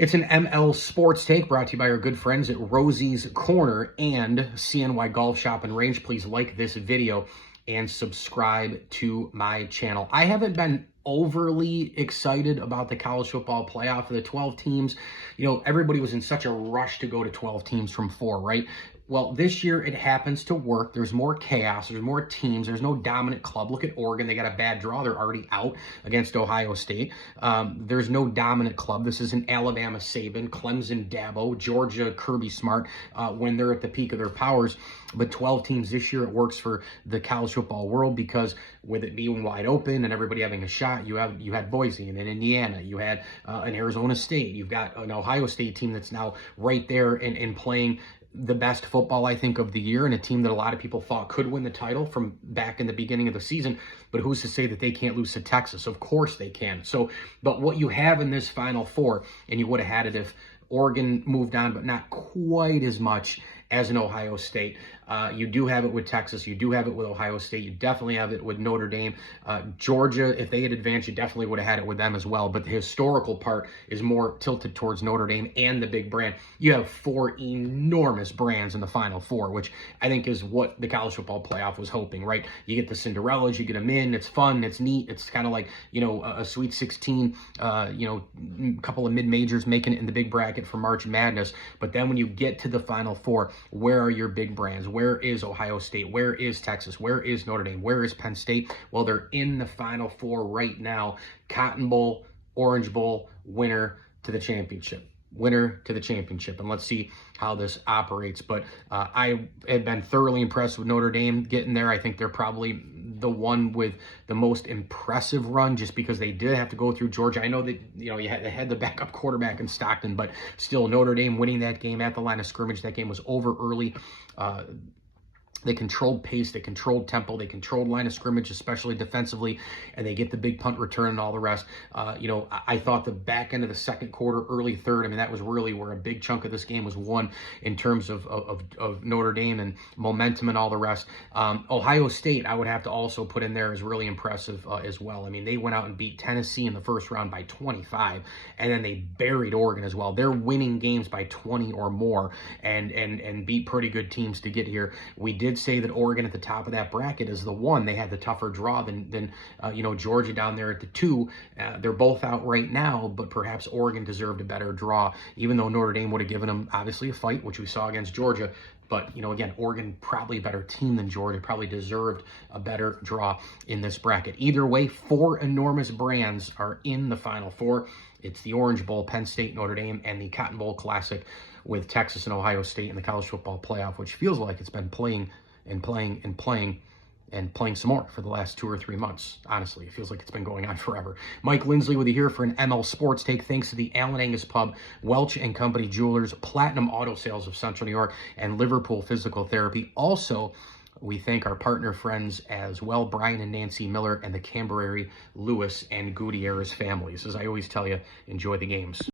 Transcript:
It's an ML Sports Take brought to you by our good friends at Rosie's Corner and CNY Golf Shop and Range. Please like this video and subscribe to my channel. I haven't been overly excited about the college football playoff of the 12 teams. You know, everybody was in such a rush to go to 12 teams from 4, right? Well, this year it happens to work. There's more chaos. There's more teams. There's no dominant club. Look at Oregon. They got a bad draw. They're already out against Ohio State. There's no dominant club. This is an Alabama Saban, Clemson Dabo, Georgia Kirby Smart when they're at the peak of their powers. But 12 teams this year, it works for the college football world because with it being wide open and everybody having a shot, you had Boise and in Indiana. You had an Arizona State. You've got an Ohio State team that's now right there and playing the best football, I think, of the year, and a team that a lot of people thought could win the title from back in the beginning of the season. But who's to say that they can't lose to Texas? Of course they can. So, but what you have in this Final Four, and you would have had it if Oregon moved on, but not quite as much as an Ohio State. You do have it with Texas. You do have it with Ohio State. You definitely have it with Notre Dame. Georgia, if they had advanced, you definitely would have had it with them as well. But the historical part is more tilted towards Notre Dame and the big brand. You have 4 enormous brands in the Final Four, which I think is what the college football playoff was hoping, right? You get the Cinderellas, you get them in. It's fun. It's neat. It's kind of like, you know, a Sweet 16, you know, a couple of mid-majors making it in the big bracket for March Madness. But then when you get to the Final Four, where are your big brands? Where is Ohio State? Where is Texas? Where is Notre Dame? Where is Penn State? Well, they're in the Final Four right now. Cotton Bowl, Orange Bowl, winner to the championship. Winner to the championship. And let's see how this operates. But I have been thoroughly impressed with Notre Dame getting there. I think they're probably the one with the most impressive run just because they did have to go through Georgia. I know that, you know, they had the backup quarterback in Stockton, but still Notre Dame winning that game at the line of scrimmage. That game was over early. They controlled pace, they controlled tempo, they controlled line of scrimmage, especially defensively, and they get the big punt return and all the rest. You know, I thought the back end of the second quarter, early third, I mean, that was really where a big chunk of this game was won in terms of Notre Dame and momentum and all the rest. Ohio State, I would have to also put in there as really impressive as well. I mean, they went out and beat Tennessee in the first round by 25, and then they buried Oregon as well. They're winning games by 20 or more and beat pretty good teams to get here. We did say that Oregon at the top of that bracket is the one. They had the tougher draw than you know, Georgia down there at the 2. They're both out right now, but perhaps Oregon deserved a better draw, even though Notre Dame would have given them obviously a fight, which we saw against Georgia. But, you know, again, Oregon probably a better team than Georgia, probably deserved a better draw in this bracket. Either way, 4 enormous brands are in the Final Four. It's the Orange Bowl, Penn State, Notre Dame, and the Cotton Bowl Classic with Texas and Ohio State in the college football playoff, which feels like it's been playing some more for the last 2 or 3 months. Honestly, it feels like it's been going on forever. Mike Lindsley with you here for an ML Sports Take. Thanks to the Allen Angus Pub, Welch & Company Jewelers, Platinum Auto Sales of Central New York, and Liverpool Physical Therapy. Also, we thank our partner friends as well, Brian and Nancy Miller, and the Camberary, Lewis, and Gutierrez families. As I always tell you, enjoy the games.